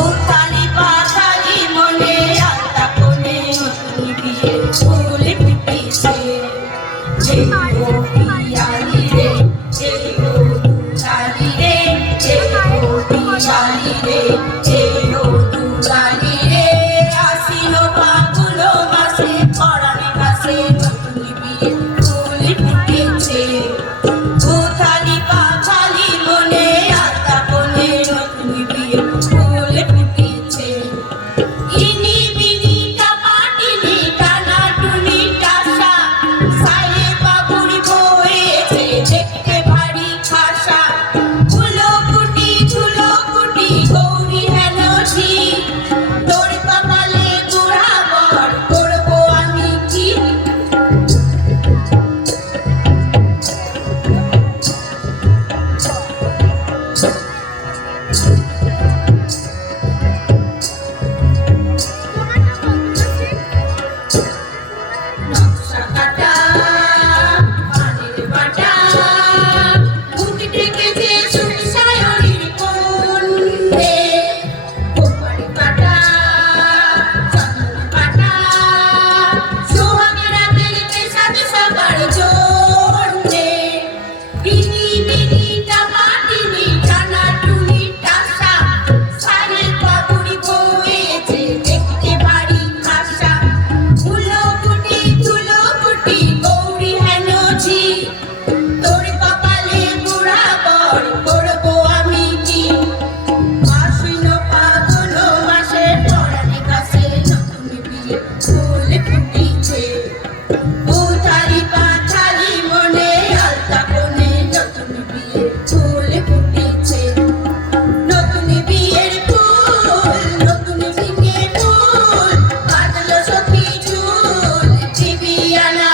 উথালি পাথালি মনে আলতা কোণে নতুন বিয়ে ফুল ফুটেছে। যেও পিয়ালি রে যেও দুলালি রে যেও পিয়ালি রে যেও দুলালি রে আশ্বিন ফাল্গুন মাসে পরাণে কাছে নতুন বিয়ে ফুল ফুটেছে। উথালি পাথালি মনে আলতা কোণে নতুন বিয়ে ফুল ফুটেছে। ইনি বিনি টাপাটিনি টানাটুনি টাসা সায়ে বাবুর বয়েছে দেখতে ভারী খাসা। ফুলকুটি ঝুলকুটি গৌরী হেন ঝি তোর কপালে গুড়াবর করবো আমি কি। নকশা কাটা পানির বাটা বুক ডেকেছে সুখসায়রীর কুণ্ডে। কোপারি কাটা চন্দন কাটা সোহাগেরা বেরিতে সাথে সবার জন্যে। বিনি বিনি টাপাটিনি টানাটুনি টাসা সায়ে বাবুর বয়েছে দেখতে ভারী খাসা। ফুলকুটি ঝুলকুটি গৌরী হেন ঝি তোর কপালে গুড়াবর করবো আমি কি। আশ্বিন ফাল্গুন মাসে পরাণে কাছে নতুন বিয়ে ফুল ফুটেছে। উথালি পাথালি মনে আলতা কোণে নতুন বিয়ে ফুল ফুটেছে। নতুন বিয়ের ফুল নতুন ঝিঙে ফুল বাঁধলো সখী চুল দিবিয়ানা।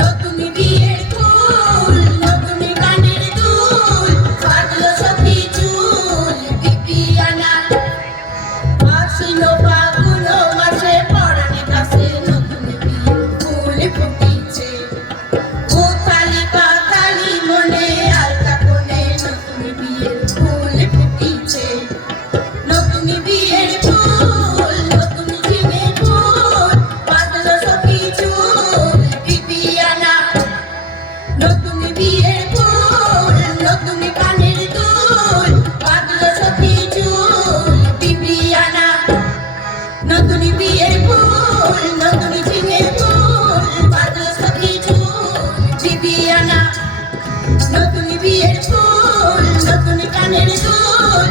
নতুন বিয়ের ফুল নতুন কানের দুল বাঁধলো সখী চুল দিবিয়ানা। আশ্বিন ফাল্গুন মাসে পরাণে কাছে নতুন বিয়ে ফুল ফুটেছে। উথালি পাথালি মনে আলতা কোণে নতুন বিয়ে ফুল ফুটেছে। নতুন বিয়ের ফুল নতুন ঝিঙে ফুল বাঁধলো সখী চুল দিবিয়ানা। নতুন বিয়ের ফুল নতুন কানের দুল বাঁধলো সখী চুল দিবিয়ানা। নতুন বিয়ের ফুল নতুন ঝিঙে ফুল বাঁধলো সখী চুল দিবিয়ানা। নতুন বিয়ের ফুল নতুন কানের দুল